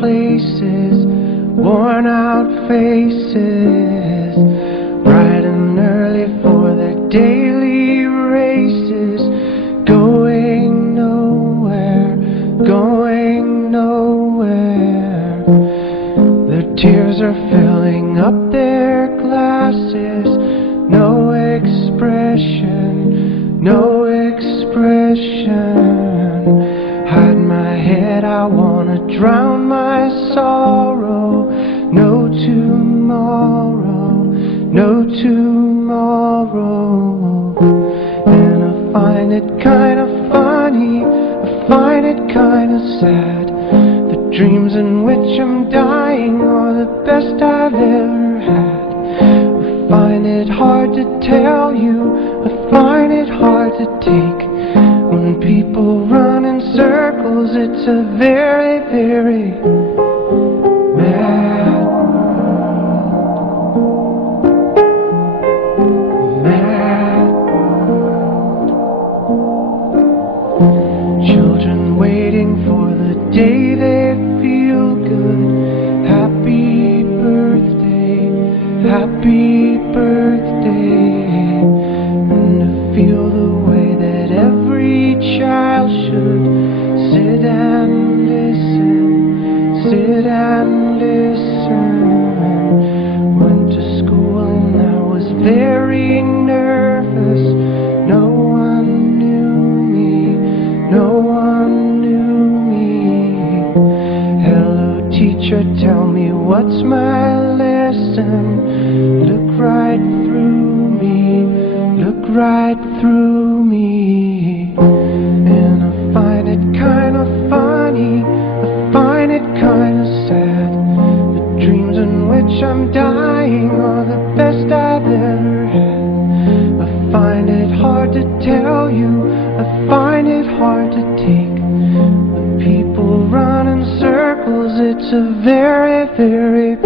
places, worn out faces, bright and early for their daily races, going nowhere, going nowhere. Their tears are filling up their glasses, no expression, no expression. Hide my head, I wanna drown my sorrow. No tomorrow, no tomorrow. And I find it kinda funny, I find it kinda sad. The dreams in which I'm dying are the best I've ever had. I find it hard to tell you, I find it hard to take. When people run in circles, it's a very, very mad world. Mad world. Children waiting for the day they feel good. Happy birthday, happy birthday. And to feel the way that every child should sit and listen, sit and listen. Went to school and I was very nervous. No one knew me, no one knew me. Hello teacher, tell me what's my lesson. Look right through me, look right through me. And I find it kinda funny, I find it kinda sad. The dreams in which I'm dying are the best I've ever had. I find it hard to tell you, I find it hard to take. When people run in circles, it's a very, very